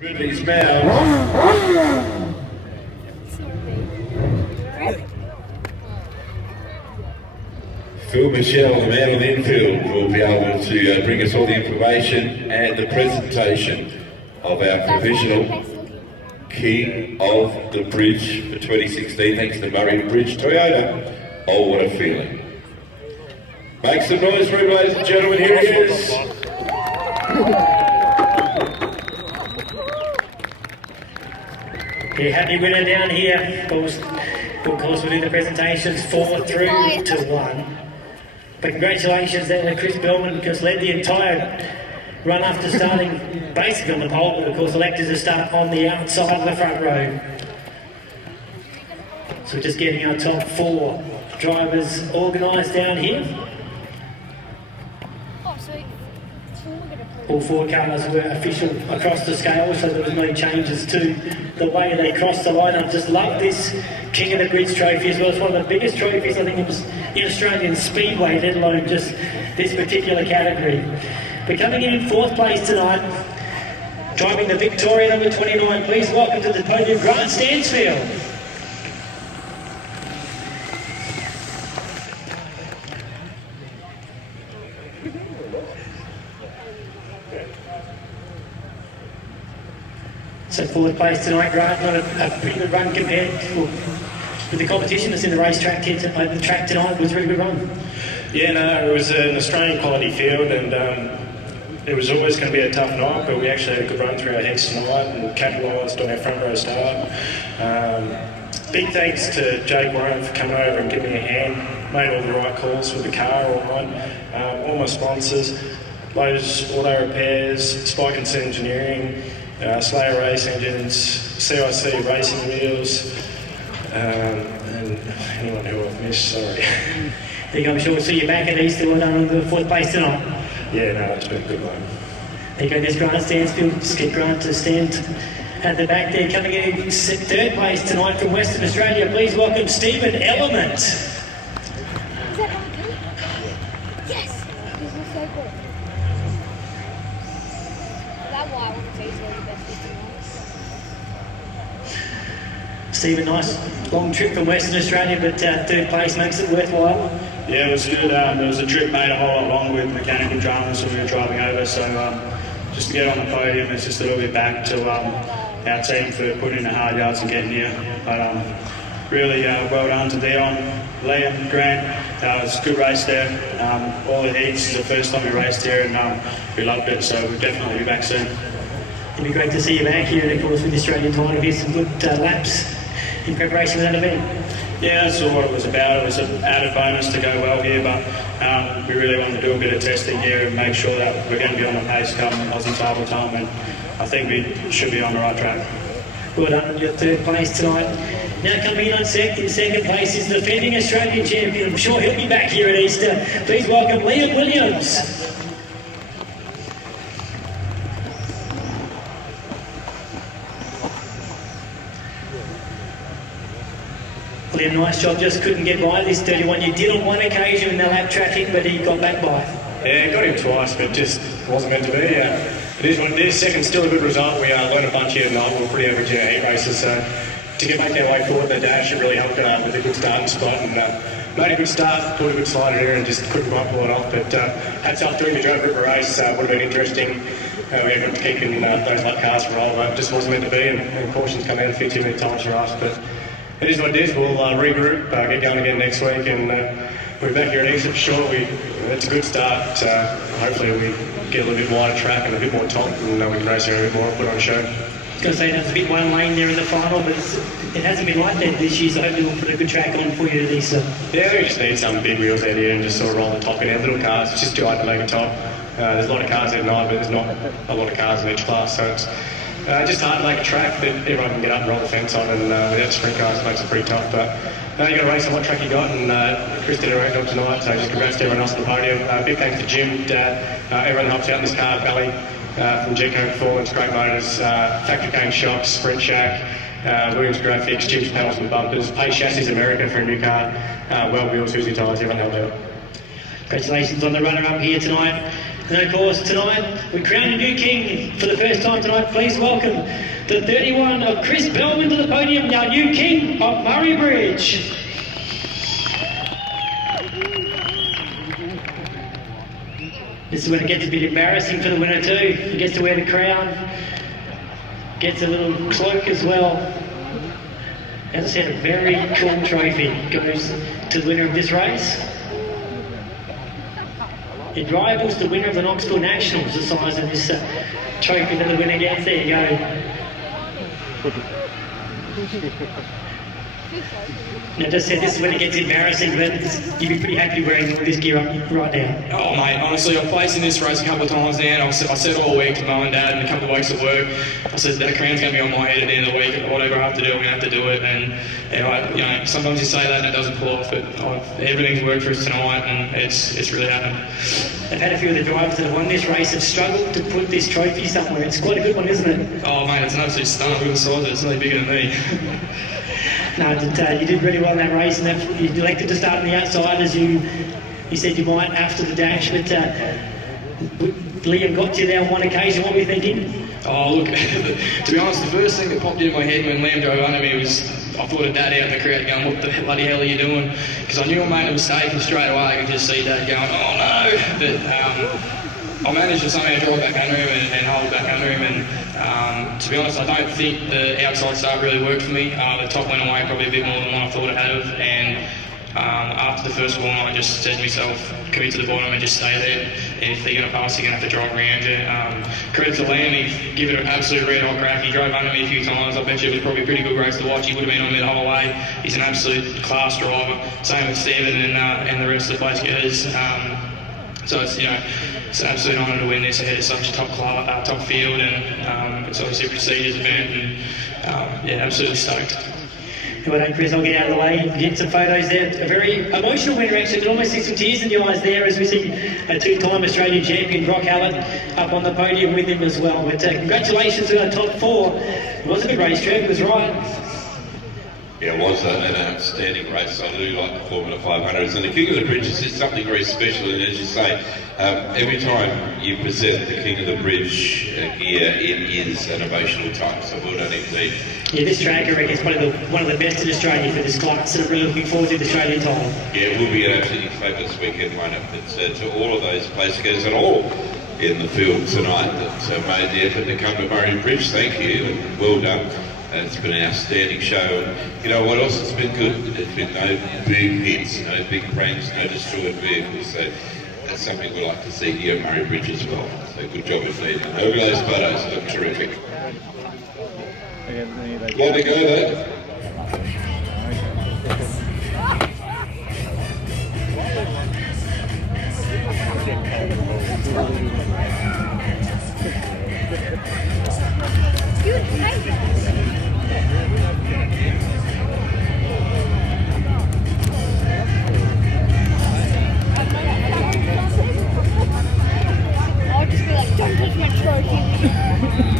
Ridley's mouth. Phil Michelle, the man on the infield, will be able to bring us all the information and the presentation of our provisional King of the Bridge for 2016, thanks to Murray Bridge Toyota. Oh, what a feeling. Make some noise for him, ladies and gentlemen, here he is. Yeah, happy winner down here. Of course, we'll do the presentations 4 through to 1. But congratulations there to Chris Bellman, because led the entire run after starting basically on the pole, but of course elected to start on the outside of the front row. So just getting our top 4 drivers organised down here. All 4 cars were official across the scale, so there was no changes to the way they crossed the line. I just love this King of the Bridge trophy as well. It's one of the biggest trophies I think it was in Australian Speedway, let alone just this particular category. But coming in 4th place tonight, driving the Victoria number 29, please welcome to the podium, Grant Stansfield. So 4th place tonight, Grant, not a pretty good run compared with the competition that's in the racetrack here over the track tonight. It was a really good run. Yeah, no, it was an Australian quality field, and it was always going to be a tough night, but we actually had a good run through our heads tonight and capitalised on our front row start. Big thanks to Jake Warren for coming over and giving me a hand. Made all the right calls for the car, all right. All my sponsors, Lowe's Auto Repairs, Spike & Engineering, Slayer Race Engines, CIC Racing Wheels, and anyone who I've missed, sorry. There you go, I'm sure we'll see you back at Easter. Well done on the 4th place tonight. Yeah, no, it's been a good one. There you go, there's Grant Stansfield. Just get Grant to stand at the back there. Coming in 3rd place tonight from Western Australia, please welcome Stephen Element. Is that how good? Yes! This was so good. That's why I want to say he's one of the best 15 ones. Stephen, nice long trip from Western Australia, but 3rd place makes it worthwhile. Yeah, it was good. It was a trip made a whole lot longer with mechanical dramas when we were driving over, so just to get on the podium, it's just a little bit back to our team for putting in the hard yards and getting here. But really well done to Dion, Liam, Grant. It was a good race there. All the heats, the first time we raced here, and we loved it, so we'll definitely be back soon. It'd be great to see you back here, and of course with the Australian title, here's some good laps in preparation for that event. Yeah, that's what it was about. It was an added bonus to go well here, but we really wanted to do a bit of testing here and make sure that we're going to be on the pace come Aussie title time, and I think we should be on the right track. Well done on your 3rd place tonight. Now coming in on second place is the defending Australian champion. I'm sure he'll be back here at Easter. Please welcome Liam Williams. Liam, nice job, just couldn't get by this 31. You did on one occasion in the lap traffic, but he got back by. Yeah, got him twice, but just wasn't meant to be. It is what it is. Second's still a good result. We learned a bunch here tonight. We were pretty average in our heat races, so to make our way forward in the dash, it really helped with a good starting spot. And made a good start, pulled a good slider here, and just couldn't quite pull it off. But hats off to him. He drove a good race. Would have been interesting. We had to keep in those lap cars for a while, but it just wasn't meant to be. And cautions come out a few too many times for us. But it is what it is. We'll regroup, get going again next week, and we're back here at Easter for sure. It's a good start. Hopefully we get a little bit wider track and a bit more top, and we can race here a bit more and put on a show. I was going to say that's a bit one lane there in the final, but it hasn't been like that this year, so hopefully we'll put a good track on for you at Easter. Yeah, we just need some big wheels out here and just sort of roll the top in. Our little cars, it's just too hard to make a top. There's a lot of cars at night, but there's not a lot of cars in each class, so it's just hard to make a track that everyone can get up and roll the fence on, and without sprint cars it makes it pretty tough. But now you've got to race on what track you got, and Chris did a great job tonight, so just congrats to everyone else on the podium. Big thanks to Jim, Dad, everyone helps out in this car, Valley, from G-Code Performance, Great Motors, Factory Cane Shocks, Sprint Shack, Williams Graphics, Jim's Panels and Bumpers, Pay Chassis America for a new car, Well Wheels, Susie Tyres, everyone helped out. Congratulations on the runner-up here tonight. And of course, tonight we crown a new king for the first time tonight. Please welcome the 31 of Chris Bellman to the podium, our new king of Murray Bridge. This is when it gets a bit embarrassing for the winner too. He gets to wear the crown, gets a little cloak as well. As I said, a very cool trophy goes to the winner of this race. It rivals the winner of the Knoxville Nationals, the size of this trophy that the winner gets. There you go. And I just said this is when it gets embarrassing, but you'd be pretty happy wearing this gear up right now. Oh mate, honestly, I've placed in this race a couple of times now, and I said all week to Mum and Dad and a couple of weeks at work, I said that crown's going to be on my head at the end of the week. Whatever I have to do, I'm going to have to do it. And sometimes you say that and it doesn't pull off, but everything's worked for us tonight, and it's really happened. I've had a few of the drivers that have won this race have struggled to put this trophy somewhere. It's quite a good one, isn't it? Oh mate, it's an absolute stunner. Look at the size of it. It's nearly bigger than me. No, you did really well in that race, and you elected to start on the outside as you said you might after the dash, but Liam got you there on one occasion. What were you thinking? Oh look, to be honest, the first thing that popped into my head when Liam drove under me was I thought of Dad out in the crowd going, what the bloody hell are you doing? Because I knew I made a mistake, and straight away I could just see Dad going, oh no! But I managed to somehow drive back under him and hold back under him, and to be honest, I don't think the outside start really worked for me. The top went away probably a bit more than what I thought it had, and after the first warm I just said to myself, commit to the bottom and just stay there, and if they're going to pass you're going to have to drive around you. Credit to Liam, he gave it an absolute red hot crack. He drove under me a few times. I bet you it was probably a pretty good race to watch. He would have been on me the whole way. He's an absolute class driver, same with Stephen and the rest of the place goes. So it's it's an absolute honour to win this ahead of such a top field, and it's obviously a prestigious event, and absolutely stoked. Well done, Chris. I'll get out of the way. Get some photos there. A very emotional winner, actually. You can almost see some tears in your eyes there as we see a two-time Australian champion, Brock Hallett, up on the podium with him as well. But congratulations to our top four. It was a good race, Trev. It was right. Yeah, it was an outstanding race. I do like the Formula 500s, and the King of the Bridges is something very special. And as you say, every time you present the King of the Bridge gear, it is an emotional time. So well done indeed. Yeah, this track, I reckon, is probably one of the best in Australia for this class, and I'm really looking forward to the Australian title. Yeah, it will be an absolutely fabulous weekend, won't it? But to all of those placegoers and all in the field tonight that made the effort to come to Murray Bridge, thank you, and well done. It's been an outstanding show. And you know what else has been good? There's been no big hits, no big pranks, no destroyed vehicles. So that's something we like to see here at Murray Bridge as well. So good job indeed. Over those photos look terrific. Well to go though. I'll just be like, don't touch my trophy.